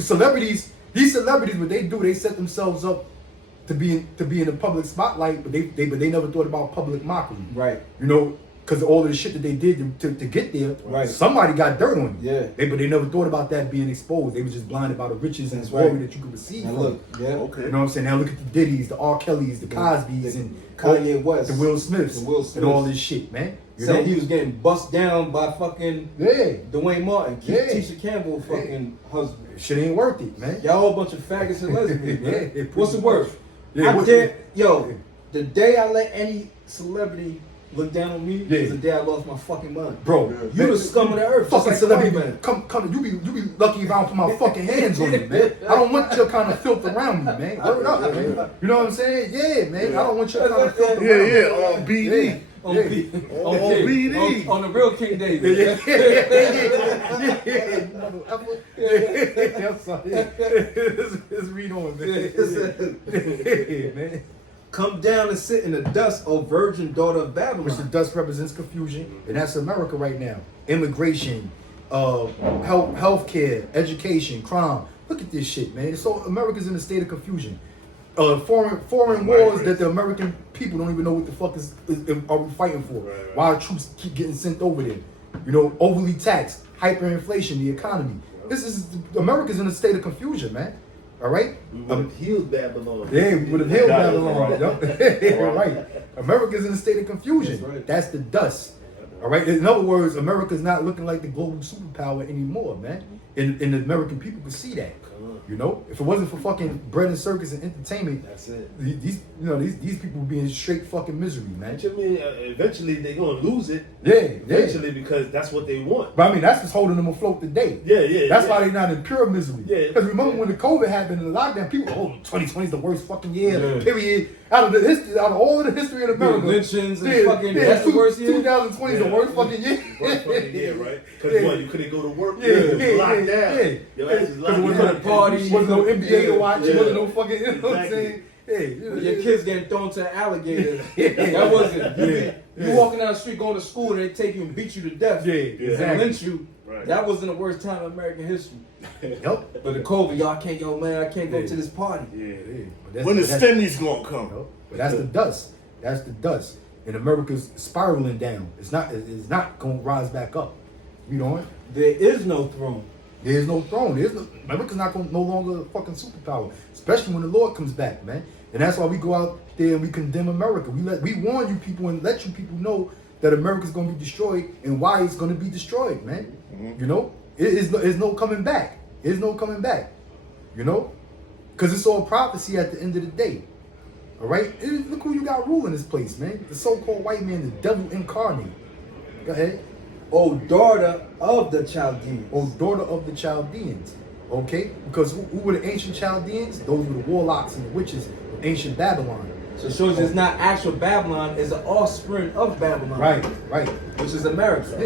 Celebrities, these celebrities, what they do, they set themselves up to be in the public spotlight, but they never thought about public mockery. Right. You know, because all of the shit that they did to get there, right. Somebody got dirt on you. Yeah. But they never thought about that being exposed. They was just blinded by the riches and glory that you could receive. And look, yeah, okay. You know what I'm saying? Now look at the Diddy's, the R. Kelly's, the Cosby's, and Kanye West, the Will Smiths, and all this shit, man. You saying he was getting bust down by fucking Dwayne Martin, Tisha Campbell, fucking husband. Shit ain't worth it, man. Y'all a bunch of faggots and lesbians, man. What's the worth? The day I let any celebrity look down on me is the day I lost my fucking mind. Bro, you the scum of the earth. Fucking celebrity, man. Come, you be lucky if I don't put my fucking hands on you, man. I don't want your kind of filth around me, man. Word up, man. You know what I'm saying? Yeah, man. I don't want your kind of filth around me. Yeah, on BD. On BD. On the real King David. Let's read on, man. Man. Come down and sit in the dust, O virgin daughter of Babylon. Which the dust represents confusion, and that's America right now. Immigration, healthcare, education, crime. Look at this shit, man. So America's in a state of confusion. Foreign wars that the American people don't even know what the fuck are we fighting for. Right. Why our troops keep getting sent over there. You know, overly taxed, hyperinflation, the economy. America's in a state of confusion, man. All right? We would have healed Babylon. Yeah, we would have healed Babylon. Right. America's in a state of confusion. That's right. That's the dust. All right? In other words, America's not looking like the global superpower anymore, man. And the American people could see that. You know, if it wasn't for fucking bread and circus and entertainment, that's it. These people would be in straight fucking misery, man. I mean, eventually they're gonna lose it. Eventually, because that's what they want. But I mean, that's what's holding them afloat today. That's why they're not in pure misery. Because remember when the COVID happened and the lockdown, people, 2020 is the worst fucking year. Period. Out of all of the history of America, lynchings and fucking that's the worst year. 2020 is the worst fucking year. Worst fucking year, right? Because you couldn't go to work. You was locked down. Your ass is locked down. Wasn't party. Wasn't no NBA to watch. Wasn't no fucking. You know what I'm saying? Your kids getting thrown to an alligator. That wasn't. You walking down the street going to school and they take you and beat you to death. And lynch you. Right. That wasn't the worst time in American history. But the COVID, I can't go to this party. When the Stimmies gonna come? But that's the dust. That's the dust. And America's spiraling down. It's not gonna rise back up. You know what? There is no throne. There is no throne. America's not no longer a fucking superpower, especially when the Lord comes back, man. And that's why we go out there and we condemn America. We warn you people and let you people know that America's going to be destroyed and why it's going to be destroyed, man. You know, there's no coming back. There's no coming back. You know, because it's all prophecy at the end of the day. All right, look who you got ruling this place, man. The so-called white man, the devil incarnate. Go ahead. O daughter of the Chaldeans. O daughter of the Chaldeans. Okay? Because who were the ancient Chaldeans? Those were the warlocks and the witches of ancient Babylon. So it shows it's not actual Babylon, it's the offspring of Babylon. Right. Which is America.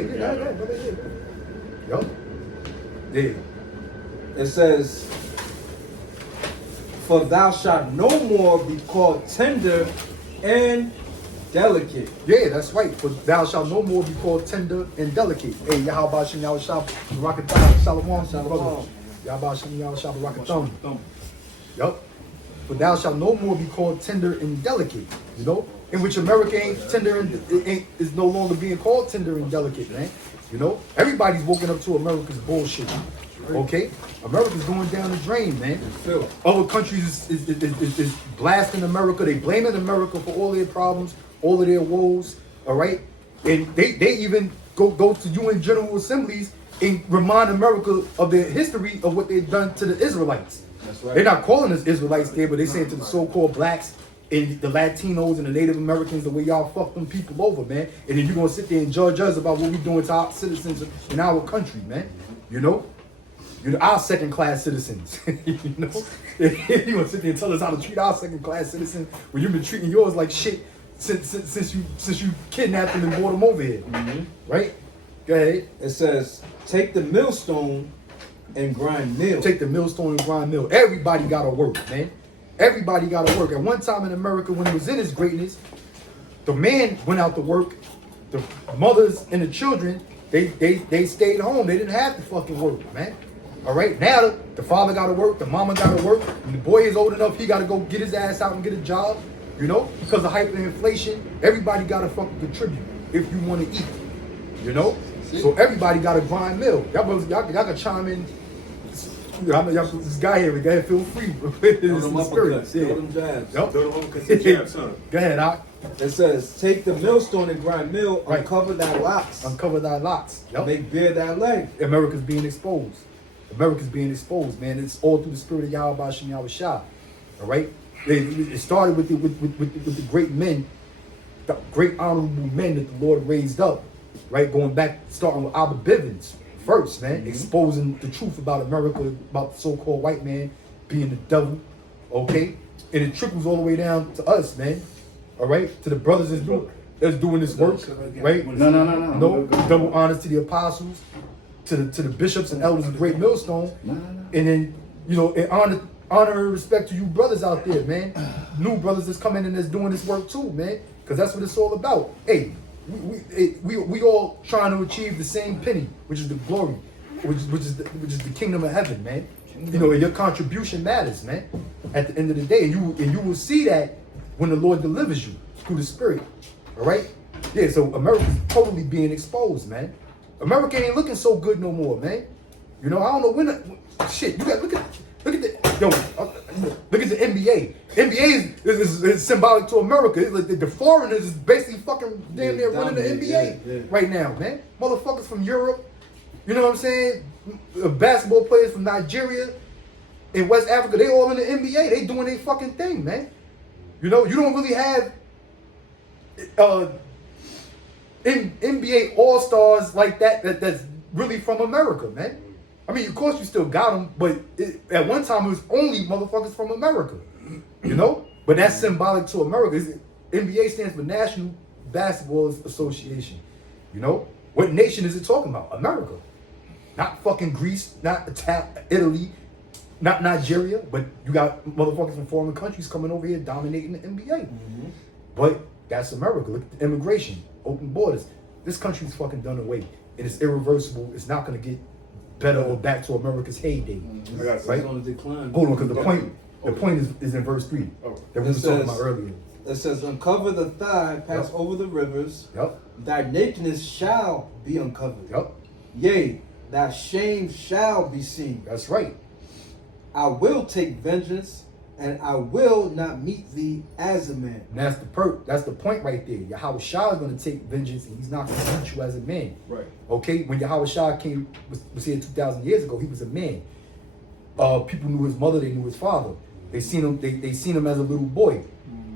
It says, for thou shalt no more be called tender and delicate. Yeah, that's right. For thou shalt no more be called tender and delicate. Hey, Yahweh Shem Yahweh Shah Barakatam, Shalom, Shalom. Yahweh Shem Yahweh Shah Barakatam. Yup. For thou shalt no more be called tender and delicate. You know? In which America ain't tender and is no longer being called tender and delicate, man. You know? Everybody's woken up to America's bullshit. Okay? America's going down the drain, man. Other countries is blasting America. They blaming America for all their problems, all of their woes. All right? And they even go to UN General Assemblies and remind America of their history of what they've done to the Israelites. That's right. They're not calling us Israelites there, but they saying to the so-called blacks and the Latinos and the Native Americans the way y'all fuck them people over, man. And then you're going to sit there and judge us about what we're doing to our citizens in our country, man. You know? You're our second-class citizens. You know? You're going to sit there and tell us how to treat our second-class citizens when you've been treating yours like shit since you kidnapped them and brought them over here. Right? Go ahead. It says, take the millstone and grind mill. Take the millstone and grind mill. Everybody got to work, man. Everybody got to work. At one time in America, when it was in its greatness, the man went out to work. The mothers and the children, they stayed home. They didn't have to fucking work, man. All right, now the father got to work, the mama got to work, and the boy is old enough, he got to go get his ass out and get a job, you know, because of hyperinflation. Everybody got to fucking contribute if you want to eat, you know. So everybody got to grind mill. Y'all can chime in. I know y'all, this guy here, feel free. Throw them uppercuts, throw them jabs. Yep. Throw them uppercuts and jabs, son. Go ahead, Doc. It says, take the millstone and grind mill, Right. uncover thy locks, Uncover thy locks. Yep. make bare thy leg. America's being exposed. America's being exposed, man. It's all through the spirit of Yahweh Shem Yahweh Shah. All right? It started with the great men, the great honorable men that the Lord raised up, right? Going back, starting with Abba Bivens first, man. Exposing the truth about America, about the so-called white man being the devil, okay? And it trickles all the way down to us, man. All right? To the brothers that's doing this work, right? No, double honors to the apostles, to the bishops and elders of Great Millstone, and then, you know, and honor and respect to you brothers out there, man. New brothers that's coming in that's doing this work too, man. Because that's what it's all about. Hey, we all trying to achieve the same penny, which is the glory, which is the kingdom of heaven, man. You know, and your contribution matters, man. At the end of the day, and you will see that when the Lord delivers you through the Spirit. All right? Yeah. So America's totally being exposed, man. America ain't looking so good no more, man. You know, I don't know when. Shit, you got look at the look at the NBA. NBA is symbolic to America. It's like the foreigners is basically fucking damn near running the NBA right now, man. Motherfuckers from Europe, you know what I'm saying? Basketball players from Nigeria and West Africa, they all in the NBA. They doing their fucking thing, man. You know, you don't really have NBA All-Stars like that's really from America, man. I mean, of course you still got them, but at one time it was only motherfuckers from America, you know? But that's symbolic to America. NBA stands for National Basketball Association, you know? What nation is it talking about? America. Not fucking Greece, not Italy, not Nigeria, but you got motherfuckers from foreign countries coming over here dominating the NBA. But that's America. Look at the immigration, open borders. This country's fucking done away. And it's irreversible. It's not going to get better or back to America's heyday. Right? It's on the decline. Hold on, because the point is in verse 3 that we were talking about earlier. It says, uncover the thigh, pass over the rivers. Yep. Thy nakedness shall be uncovered. Yep. Yea, thy shame shall be seen. That's right. I will take vengeance, and I will not meet thee as a man. And that's the point right there. Yahweh Shah is going to take vengeance, and he's not going to meet you as a man. Right. Okay? When Yahweh Shah was here 2,000 years ago, he was a man. People knew his mother, they knew his father. They seen him, they seen him as a little boy.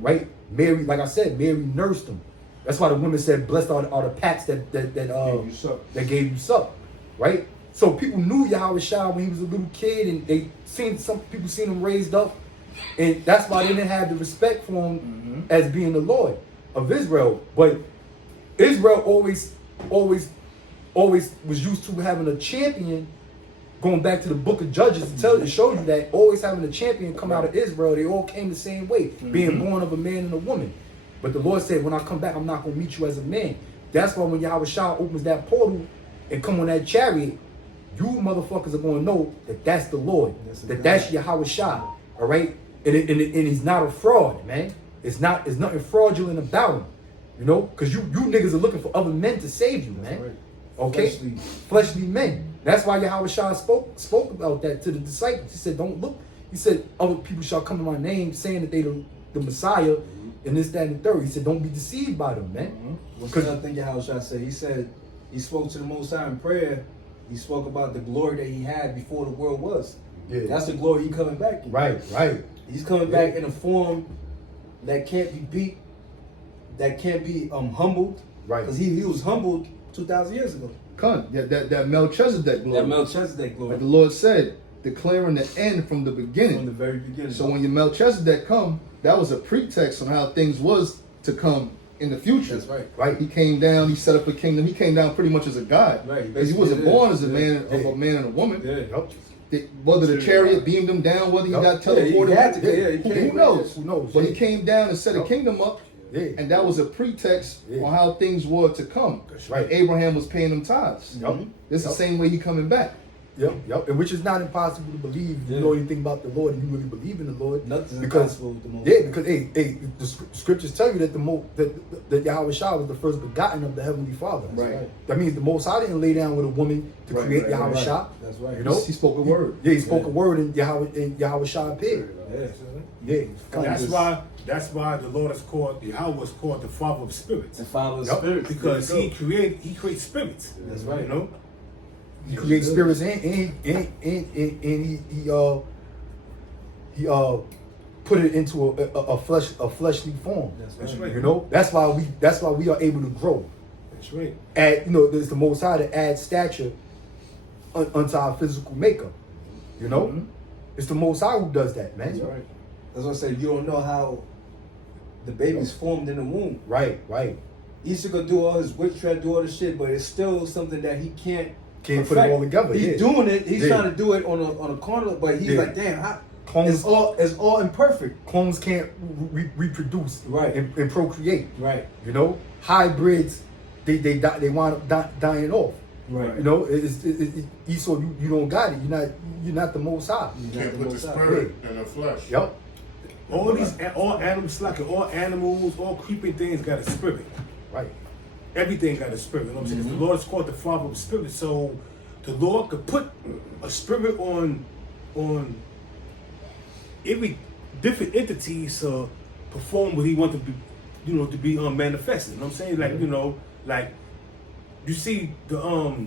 Right? Mary, like I said, Mary nursed him. That's why the women said, blessed are the pats that gave you suck. Right? So people knew Yahweh Shah when he was a little kid, and some people seen him raised up. And that's why they didn't have the respect for him as being the Lord of Israel. But Israel always was used to having a champion. Going back to the book of Judges, it shows you that always having a champion come out of Israel, they all came the same way, being born of a man and a woman. But the Lord said, when I come back, I'm not going to meet you as a man. That's why when Yahweh Shah opens that portal and come on that chariot, you motherfuckers are going to know that that's the Lord, that's Yahweh Shah, all right? And he's not a fraud, man. It's nothing fraudulent about him, you know? Because you niggas are looking for other men to save you, man. Right. Okay? Fleshly men. That's why Yahweh Shah spoke about that to the disciples. He said, don't look. He said, other people shall come in my name saying that they the Messiah and this, that, and the third. He said, don't be deceived by them, man. What's the other thing Yahweh Shah said? He said, he spoke to the Most High in prayer. He spoke about the glory that he had before the world was. Yeah. That's the glory he coming back in. Right. He's coming back in a form that can't be beat, that can't be humbled. Right. Because he was humbled 2,000 years ago. That Melchizedek glory. That Melchizedek glory. Like the Lord said, declaring the end from the beginning. From the very beginning. So when your Melchizedek come, that was a pretext on how things was to come in the future. That's right. Right? He came down, he set up a kingdom. He came down pretty much as a god. Right. Because he wasn't born as a man of a man and a woman. Yeah. Whether the chariot beamed him down, whether he got teleported, who knows? Who knows? But he came down and set a kingdom up. Yeah. And that was a pretext on how things were to come. That's right. Abraham was paying them tithes. Yep. This is the same way he coming back. Yep. And which is not impossible to believe. If you know anything about the Lord and you really believe in the Lord. Nothing's because impossible with the Most. yeah, because the scriptures tell you that that Yahweh Shah was the first begotten of the Heavenly Father. Right. That means the Most High didn't lay down with a woman to create Yahweh Shah. That's right. You know, He spoke a word. Yeah, he spoke a word, and Yahweh Shah appeared. Yeah. That's why the Lord is called, Yahweh is called the Father of Spirits. The Father of Yep. spirits. Because he creates spirits. That's right. You know? He creates spirits, and he put it into a fleshly form. That's right. You know, that's why we are able to grow. That's right. There's the Most High to add stature unto our physical makeup. You know, it's the Most High who does that, man. That's right. That's what I said. You don't know how the baby's formed in the womb. Right. Issa could do all his witchcraft, do all this shit, but it's still something that he can't Put it all together. He's doing it. He's trying to do it on a corner, but he's like, damn, clones, it's all imperfect. Clones can't reproduce, Right, and procreate. Right. You know, hybrids, they wind up dying off. Right. You know, Esau, you don't got it. You're not the Most High. You can't put the spirit in the flesh. Yep. All animals, like all animals, all creeping things got a spirit. Right. Everything got a spirit. You know what I'm saying? The Lord is called the Father of Spirits. So the Lord could put a spirit on every different entities to perform what He wants to be, to be manifested. You know what I'm saying? Like you see the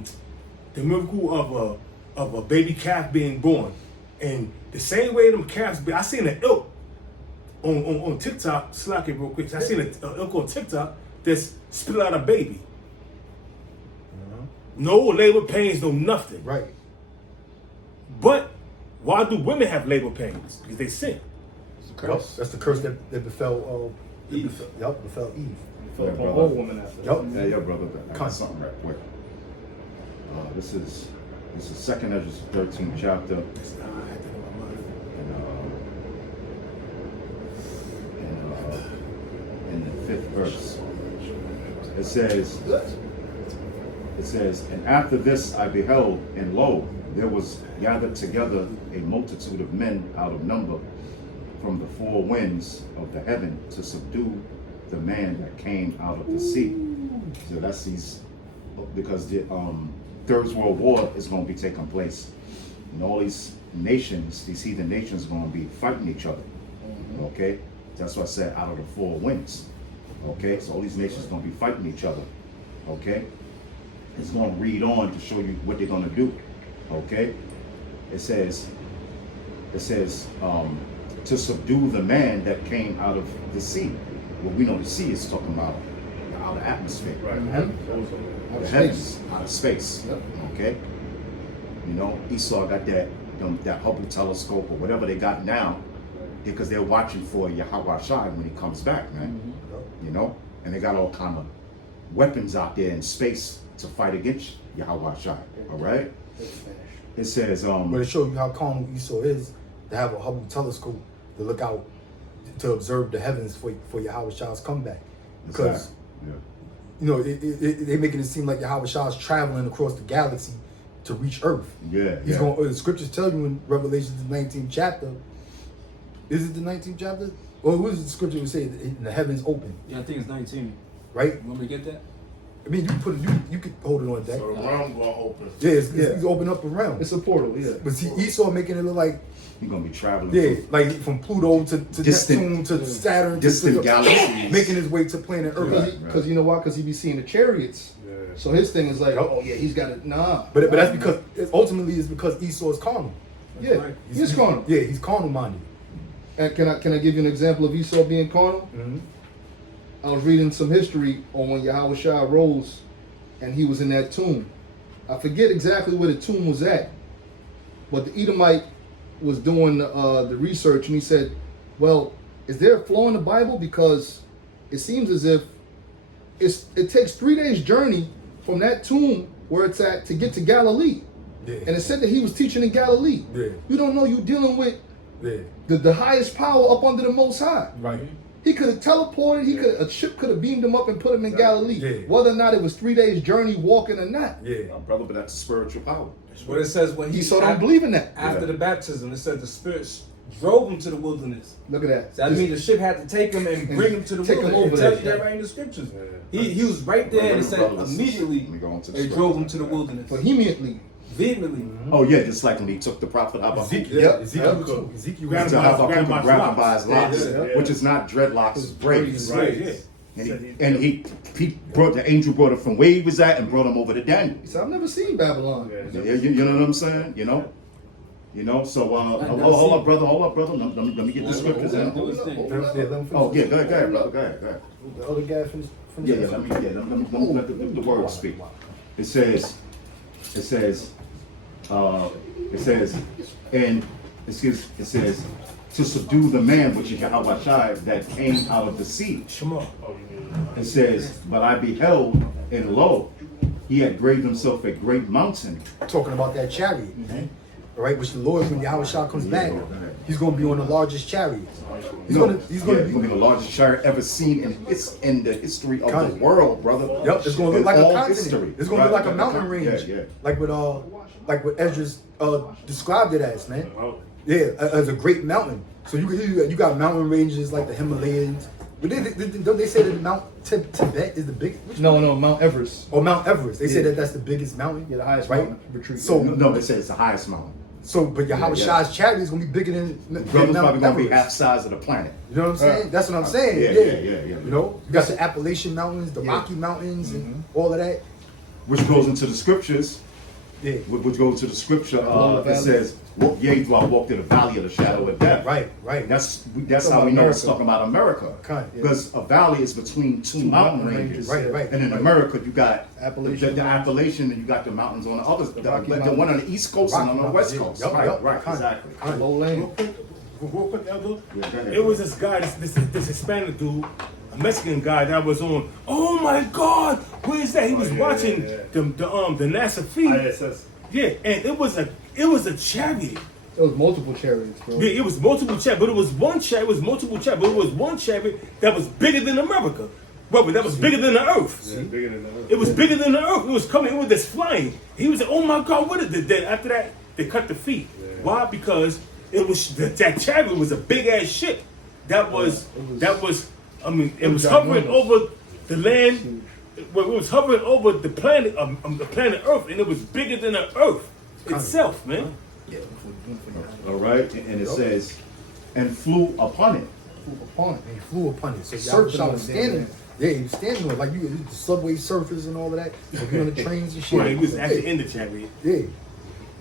miracle of a baby calf being born, and the same way them calves I seen an ilk on TikTok. Slack it real quick. I seen an ilk on TikTok that's spit out a baby. No labor pains, no nothing. Right. But why do women have labor pains? Because they sin. Yep. That's the curse that befell Eve. Befell Eve. For a whole woman after. Yep. Yeah, yo, brother. I got something right quick. This is 2nd Ezra 13th chapter. In the 5th verse. It says, and after this I beheld, and lo, there was gathered together a multitude of men out of number from the 4 winds of the heaven to subdue the man that came out of the sea. So that's these, because the Third World War is going to be taking place, and all these nations, these heathen nations, are going to be fighting each other. Okay, that's what I said, out of the 4 winds. Okay, so all these nations are going to be fighting each other. Okay, it's going to read on to show you what they're going to do. Okay, it says to subdue the man that came out of the sea. Well, we know the sea is talking about the outer atmosphere, Right. the heavens, out of space. Yep. Okay, Esau got that Hubble telescope or whatever they got now, because they're watching for Yahweh Shai when he comes back, man. And they got all kind of weapons out there in space to fight against Yahweh Shai. All right. It says, But it shows you how calm Esau is to have a Hubble telescope to look out to observe the heavens for Yahweh Shah's comeback. Because they making it seem like Yahweh Shah's traveling across the galaxy to reach Earth. He's going. The scriptures tell you in Revelation the 19th chapter. Is it the 19th chapter? Or what does the scripture say? The heavens open. Yeah, I think it's 19. Right. You want me to get that? I mean, you could hold it on deck. So the realm gonna open. Yeah, it's open up around. It's a portal, yeah. But see, Esau making it look like, you're gonna be traveling. yeah, like from Pluto to Distant- Neptune to Saturn, distant galaxies. making his way to planet Earth. Right. Because you know why? Because he be seeing the chariots. Yeah. So his thing is like, Yep. oh yeah, he's got it. Nah. But that's because ultimately it's because Esau is carnal. Yeah, right. he's carnal. Yeah, he's carnal minded. And can I give you an example of Esau being carnal? Mm-hmm. I was reading some history on when Yahweh Shah rose, and he was in that tomb. I forget exactly where the tomb was at, but the Edomite was doing the research, and he said, "Well, is there a flaw in the Bible? Because it seems as if it takes 3 days journey from that tomb where it's at to get to Galilee." Yeah. And it said that he was teaching in Galilee. Yeah. You don't know you're dealing with Yeah. the highest power up under the Most High. Right. He could have teleported. A ship could have beamed him up and put him in Galilee. Yeah. Whether or not it was 3 days journey walking or not. Yeah. Brother, but that's spiritual power. But it says when Esau don't believe in that. after the baptism, it said the Spirit drove him to the wilderness. Look at that. So that means the ship had to take him and bring him to the take him wilderness. over It tells you there. that right in the scriptures. He was right there and it said immediately it drove him to the wilderness. Vehemently. Vehemently. Oh yeah, just like when he took the prophet Habakkuk. Yep. Ezekiel too. Ezekiel Grab was To him Habakkuk and by grab him by his locks, Yeah. which is not dreadlocks, it's braids. Right, yeah. And he brought the angel brought him from where he was at and brought him over to Daniel. He said, I've never seen Babylon. You know what I'm saying? You know. So hold up, brother. Let me get the scriptures out. Oh yeah, go ahead, brother. Go ahead. The other guy from Yeah, let me let the word speak. It says, and it says, to subdue the man which is Yahweh Shai that came out of the sea. It says, but I beheld, and lo, he had graved himself a great mountain. talking about that chariot, man. All right, which the Lord, when Yahweh Shah comes back, he's going to be on the largest chariot. He's going to It's gonna be the largest chariot ever seen in the history of the world, brother. Yep, it's gonna look In like a all continent. history. It's gonna look like a Right, mountain right, range. Yeah. Like what Esdras described it as, man. Oh. Yeah, as a great mountain. So you got mountain ranges like the Himalayas. But don't they say that Mount Tibet is the biggest? No, Mount Everest. Or Mount Everest. They say Yeah. that that's the biggest mountain. Yeah, the highest right? mountain retreat. So No, they say it's the highest mountain. but Yahweh Yeah. Shah's chariot is gonna be bigger than Brother's Mount probably gonna be Everest. half size of the planet. You know what I'm saying? That's what I'm saying. Yeah. You know, you got the Appalachian Mountains, the Rocky Mountains, and all of that. Which goes into the scriptures. Yeah. Which goes to the scripture. the It valley. says, "Yea, do I walk through the valley of the shadow of death?" Right. That's Talking how we about know it's America. talking about America. Okay, yeah. Because a valley is between two mountain ranges. Right. And in America, you got Appalachian. the Appalachian, and you got the mountains on the other, the Rocky one on the east coast Rocky and on the west Mountains, coast. yeah. Yup, Right, kind. exactly. Low lane. Real quick, Elder. Yeah, go ahead. It was this guy, this Hispanic dude, a Mexican guy that was on. Oh my God, where is that? He was watching the NASA feed. ISS. Yeah, and it was a chariot. There was multiple chariots, bro. Yeah, it was multiple chariot, but it was one chariot. It was multiple chariot, but it was one chariot that was bigger than America. But that was bigger than the Earth. Yeah, bigger than the It was bigger than the Earth. It was coming. It was just flying. He was like, "Oh my God, what is it?" Then after that, they cut the feet. Why? Because it was that chariot was a big ass ship. That was. I mean, it was hovering ginormous. over the land. Well, it was hovering over the planet Earth, and it was bigger than the Earth itself, man. All right, and it says, and flew upon it. And he flew upon it. So Surfing Yahweh Shah on was it, standing. Yeah, he was standing on it. Like you the subway surfers and all of that. Like you on the trains and shit. Right, he was actually in the chariot. Yeah.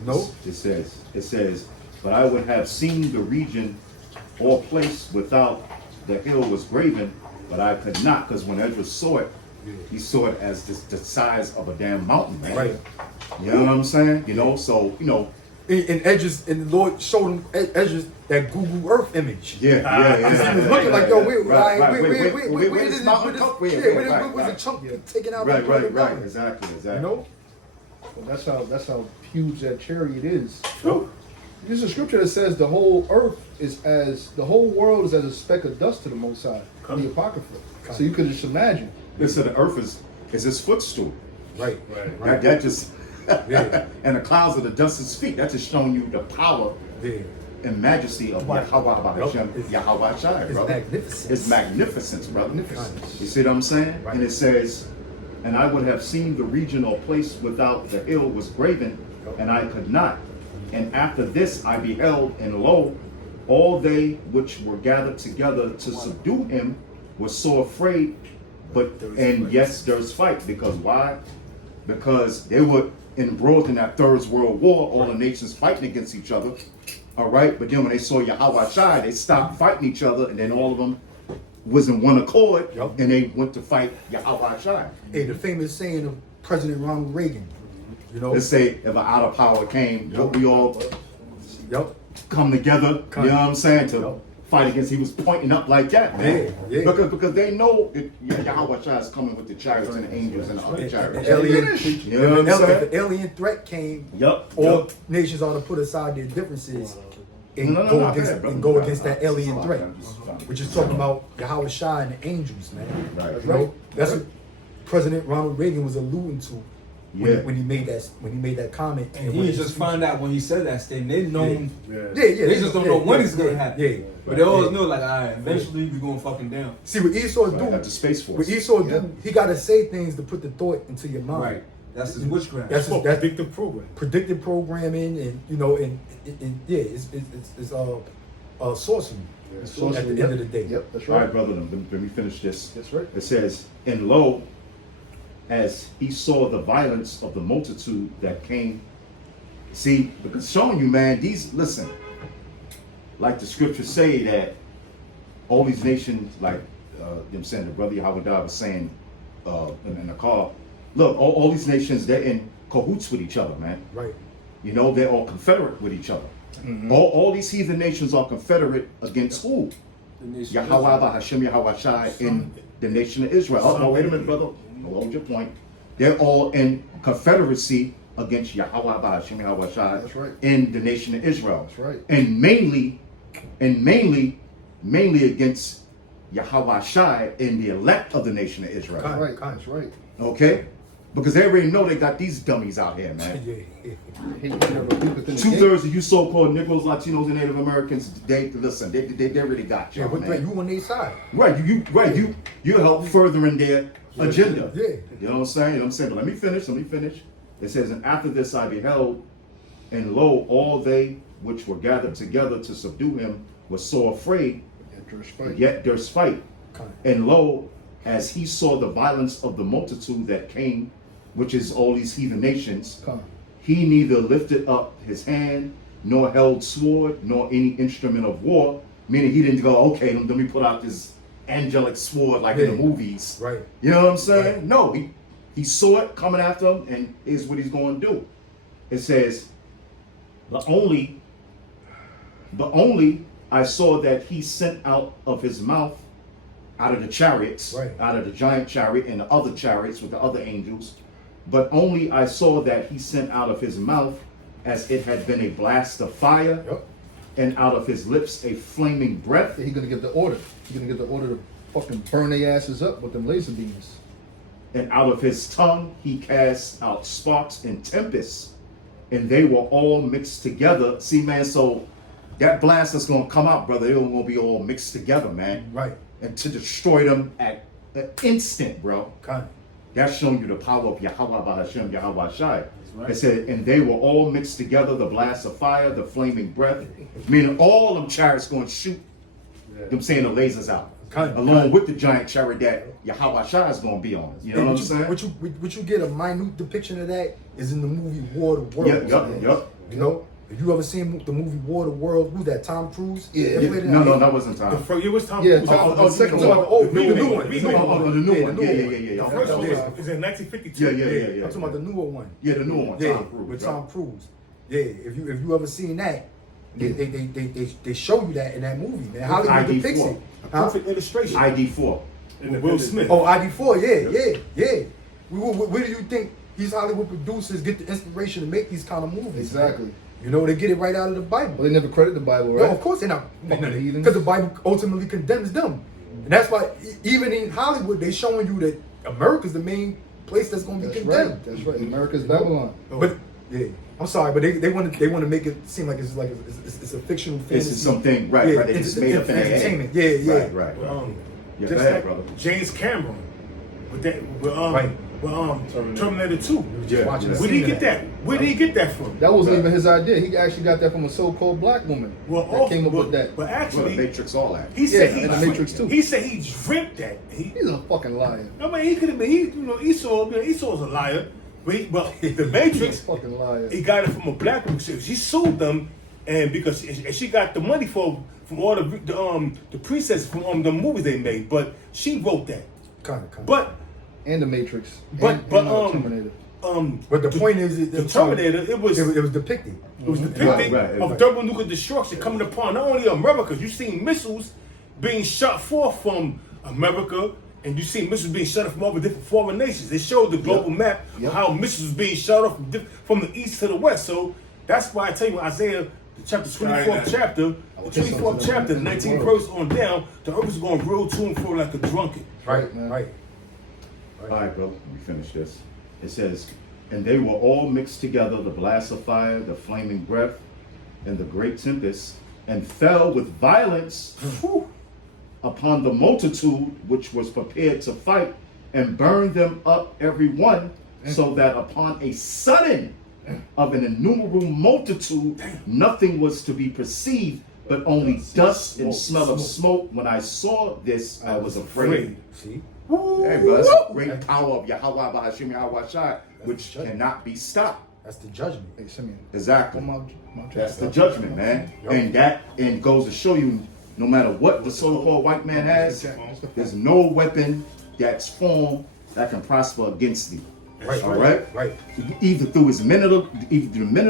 No? It says, but I would have seen the region or place without the hill was graven, but I could not, because when Ezra saw it, he saw it as the size of a damn mountain, man. Right. You know what I'm saying? You know, so, And Edges and the Lord showed him Edges that Google Earth image. yeah. He was looking like, yo, where Where this this mountain come? where's the chunk taken out? Right, exactly. You know? Well, that's how huge that chariot is. There's a scripture that says the whole world is as a speck of dust to the Most High. The Apocrypha. So you could just imagine. Listen, the earth is his footstool. Right. That just, Yeah. and the clouds of the dust his feet. That's just showing you the power Yeah. and majesty of Yahweh Shai, It's brother. magnificent. It's magnificence, brother. Magnificence. You see what I'm saying? Right. And it says, and I would have seen the region or place without the hill was graven, and I could not. And after this I beheld, and lo, all they which were gathered together to subdue him were so afraid. And yes, there's fight. Because why? Because they were embroiled in that Third World War, all the nations fighting against each other. All right, but then when they saw Yahweh Shai, they stopped fighting each other, and then all of them was in one accord, and they went to fight Yahweh Shai. Hey, the famous saying of President Ronald Reagan. You know? Let's say if an out of power came, we all Yep. come together, you know what I'm saying, to fight against. He was pointing up like that, man. Yeah. Because they know Yahweh Shai is coming with the chariots and the angels and the other chariots. You know what I'm saying? If the alien threat came, all nations ought to put aside their differences and go against that alien threat. We're just talking about Yahweh Shai and the angels, man. Right. You know? That's what President Ronald Reagan was alluding to Yeah. when he made that comment. And when he just find out when he said that statement. They know him. Yeah. They just don't know when it's gonna happen. Yeah. But they always know, like, all right, eventually we going fucking down. See what Esau do. At the Space Force. What Esau do, he gotta say things to put the thought into your mind. Right. That's his witchcraft. That's That's predictive program. predictive programming, and yeah, it's sorcery. It's At sorcery, the end of the day. Yep, that's All right. right, brother, let me finish this. That's right. It says, and lo, as he saw the violence of the multitude that came. See, because showing you, man, listen, like the scriptures say that all these nations, like, you know what I'm saying, the brother Yahweh was saying in the car, look, all these nations, they're in cahoots with each other, man. Right. You know, they're all confederate with each other. All these heathen nations are confederate against who? Yahweh, Hashem, Yahweh Shai, in the nation of Israel. Oh, no, wait a minute, brother. Hold your point. They're all in confederacy against Yahweh, Hashem, Yahweh Shai, That's right. in the nation of Israel. That's right. And mainly against Yahweh Shai in the elect of the nation of Israel. That's right. That's right. Okay? Because they already know they got these dummies out here, man. Yeah. Hate the people within the 2/3 of you so-called Negroes, Latinos, and Native Americans, they already got Yeah, y'all, but man. you on their side. Right, you help furthering their agenda. Yeah. You know what I'm saying? You know what I'm saying? But let me finish. It says, and after this I beheld, and lo, all they which were gathered together to subdue him were so afraid, yet durst fight. And lo, as he saw the violence of the multitude that came, which is all these heathen nations, he neither lifted up his hand, nor held sword, nor any instrument of war. Meaning he didn't go, okay, let me put out this angelic sword like in the movies. Right. You know what I'm saying? Right. No, he saw it coming after him, and here's what he's going to do. It says, but only I saw that he sent out of his mouth, out of the chariots, Right. out of the giant chariot and the other chariots with the other angels, but only I saw that he sent out of his mouth as it had been a blast of fire, Yep. and out of his lips a flaming breath. He's gonna give the order. He's gonna give the order to fucking burn their asses up with them laser beams. And out of his tongue he cast out sparks and tempests, and they were all mixed together. See, man, so that blast that's gonna come out, brother, it will be all mixed together, man. Right. And to destroy them at an instant, bro. That's showing you the power of Yahweh Hashem, Yahweh Shai. right. It said, and they were all mixed together, the blast of fire, the flaming breath, meaning all them chariots going to shoot them saying the lasers out. Along with the giant chariot that Yahweh Shai is going to be on. You know what I'm saying? What you get a minute depiction of that is in the movie War of the Worlds. Yep. You know, if you ever seen the movie War of the Worlds, who's that? Tom Cruise? Yeah. No, that wasn't Tom. It was Tom Yeah, Cruise. the second one. The new one. The The new one. Yeah. The first one was in 1952. Yeah. I'm talking about the newer one. Yeah, the new one, Yeah, Tom Cruise. with right. Tom Cruise. Yeah, if you ever seen that, they show you that in that movie, man. Hollywood ID4. depicts it. Huh? Perfect illustration. ID4. With Will Smith. Oh, ID4, yeah. Where do you think these Hollywood producers get the inspiration to make these kind of movies? Exactly. Man? You know, they get it right out of the Bible. Well, they never credit the Bible, No, right? of course they're not. Fucking heathens. Because the Bible ultimately condemns them. And that's why even in Hollywood, they showing you that America's the main place that's going to be That's condemned. right. That's right. America's Babylon. But yeah, I'm sorry, but they want to make it seem like it's a fictional fantasy. It's something, right? They just made up in their head. entertainment. Yeah. Right. Yeah, Just go ahead, like brother. James Cameron with Right. Terminator 2. Just watching the Where did he scene get of that? Where did he get that from? That wasn't even his idea. He actually got that from a so-called black woman that came up with that. But Well, the actually, Matrix, all that. he said Yeah, and the Matrix too. He said he dreamt that. He's a fucking liar. I mean, he could have been. Esau's a liar. But the Matrix, He's a fucking liar. he got it from a black woman. She sued them, and because she got the money from all the presets from the movies they made. But she wrote that. Kind of. But And the Matrix. But Terminator. But the point is, the Terminator, it was depicted. It was depicting Right. of thermonuclear destruction coming upon not only America. You seen missiles being shot forth from America, and you seen missiles being shot off from other different foreign nations. They showed the global map of how missiles being shot off from the east to the west. So that's why I tell you, Isaiah, the chapter 24th chapter, the 24th chapter, the 19th verse on down, the earth is going to roll to and fro like a drunkard. Right. All right, bro. Let me finish this. It says, And they were all mixed together, the blast of fire, the flaming breath, and the great tempest, and fell with violence upon the multitude which was prepared to fight, and burned them up every one, so that upon a sudden of an innumerable multitude, nothing was to be perceived, but only dust and smell of smoke. When I saw this, I was afraid. See? Hey, but that's the great power of Yahweh Bahashim Yahweh Shai, which cannot be stopped. That's the judgment. Hey, Simeon. Exactly. My That's the judgment, man. And goes to show you, no matter what the so-called white man has, there's no weapon that's formed that can prosper against thee. Right, All right? Right. Either through the men of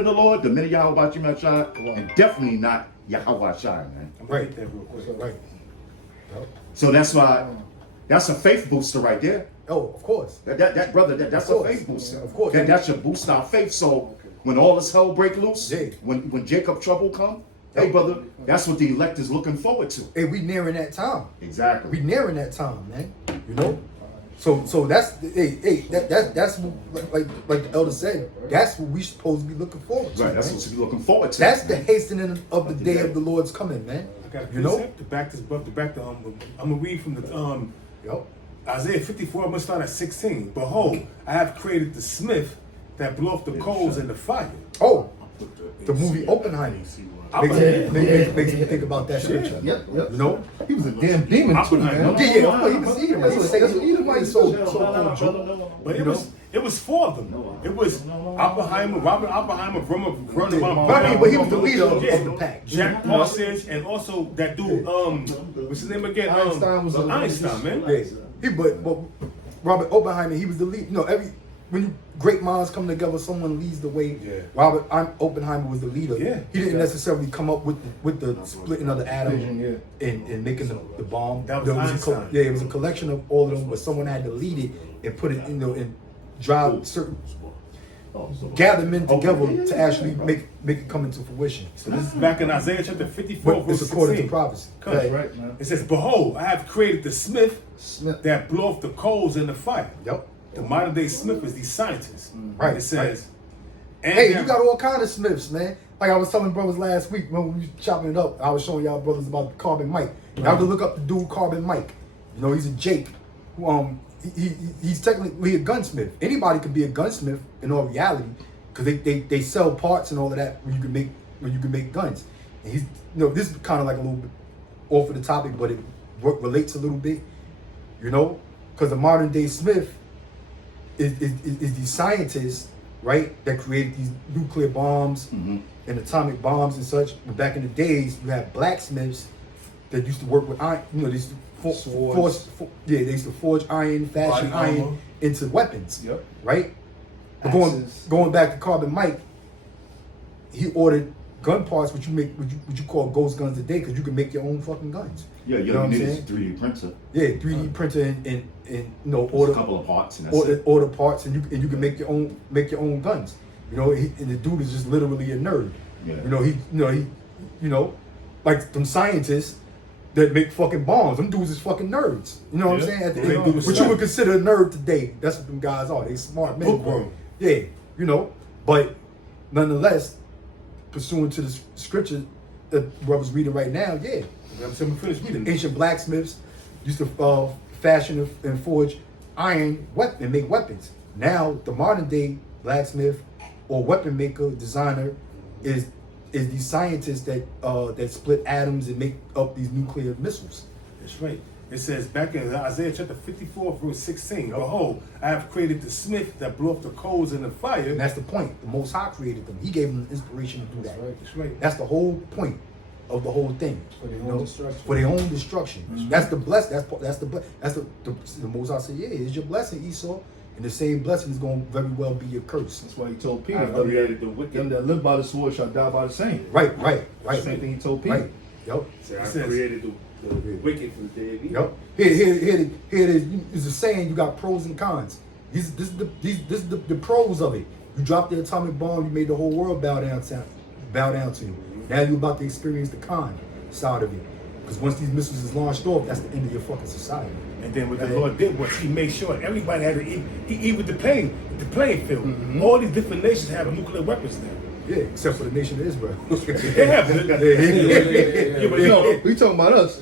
the Lord, the men of Yahweh Bahashim Shai, and definitely not Yahweh Shai, man. I'm gonna hit that real quick. Right. So that's why, that's a faith booster right there. Oh, of course. That brother, that's Of a course. faith booster. Of course. That's your boost our faith. So when all this hell break loose, Yeah. when Jacob trouble come, hey brother, that's what the elect is looking forward to. Hey, we nearing that time. Exactly. We nearing that time, man. You know. So that's that's like the elder said. That's what we supposed to be looking forward to. Right. That's man. what you're looking forward to. That's the hastening of the day of the Lord's coming, man. I got a You know. precept to back this up. I'm gonna read from the Yep. Isaiah 54. I'm gonna start at 16. Behold, I have created the smith that blew off the coals in the fire. Oh, the movie Oppenheimer. Makes me think about that scripture. Yep. You know. He was a damn demon too, man. Yeah, of course, he was eating. That's what Edomites so But it was four of them. It was Oppenheimer, Robert Oppenheimer, Werner von But I mean, but he was the Braun, leader of the pack. Jack Parsons, and also that dude. What's his name again? Einstein was a- Einstein, man. Yeah. But Robert Oppenheimer, he was the lead. You know, when great minds come together, someone leads the way. Yeah. Robert Oppenheimer was the leader. Yeah. He didn't necessarily come up with the splitting of the atom Vision, and making the bomb. That was There a Einstein. it was a collection of all of them, but someone had to lead it and put it, and drive certain, gather men together to actually make it come into fruition. So this is back in Isaiah chapter 54, But verse it's according 16. to prophecy. Right. right, man. It says, "Behold, I have created the smith Smith. that blew off the coals in the fire." Yep. The modern day smith is these scientists. Right, It says, and Hey, their- you got all kind of Smiths, man. Like I was telling brothers last week when we was chopping it up, I was showing y'all brothers about Carbon Mike. Y'all can look up the dude Carbon Mike. You know, he's a Jake. Who, he's technically a gunsmith. Anybody could be a gunsmith in all reality, because they sell parts and all of that when you can make guns. And he's, you know, this is kind of like a little bit off of the topic, but it relates a little bit. You know, because the modern day Smith is these scientists, right, that created these nuclear bombs and atomic bombs and such. But back in the days, you had blacksmiths that used to work with iron. You know, they used to they used to forge iron, fashion Body armor. iron into weapons. Yep. Right. But Axes. going back to Carbon Mike, he ordered gun parts, which you call ghost guns today, because you can make your own fucking guns. Yeah, You know you what I'm need a saying? 3D printer. Yeah, 3D printer and you know, Just order a couple of parts and that's it. order parts, and you can make your own guns. You know, and the dude is just literally a nerd. Yeah. You know, like them scientists that make fucking bombs. Them dudes is fucking nerds. You know what I'm Yeah. saying? At the They end, do the what you stuff. would consider a nerd today, that's what them guys are. They smart men. Bookworm. Yeah, you know, but nonetheless, pursuant to the scripture that brothers reading right now, yeah, I'm saying we finished reading. ancient blacksmiths used to fashion and forge iron and make weapons. Now the modern day blacksmith or weapon maker designer is these scientists that split atoms and make up these nuclear missiles. That's right. It says back in Isaiah chapter 54, verse 16, "Behold, I have created the smith that blew up the coals in the fire." And that's the point. The Most High created them. He gave them the inspiration to do that. That's right. That's the whole point of the whole thing. For their you own know? destruction. For their own destruction. That's the bless. That's the Most High said. Yeah, it's your blessing, Esau, and the same blessing is going to very well be your curse. That's why he told Peter, I created the wicked. them that live by the sword shall die by the same. Right. Same thing he told Peter. Right. Yep. I created the wicked for the day of evil. Yep. Here it is. It's a saying. You got pros and cons. This is the pros of it. You dropped the atomic bomb. You made the whole world bow down to you. Now you're about to experience the con side of it. Because once these missiles is launched off, that's the end of your fucking society. And then what the Lord did was he made sure everybody had to eat with the playing field. All these different nations have nuclear weapons now. Yeah, except for the nation of Israel. They have. Yeah, Yeah, but No, we talking about us.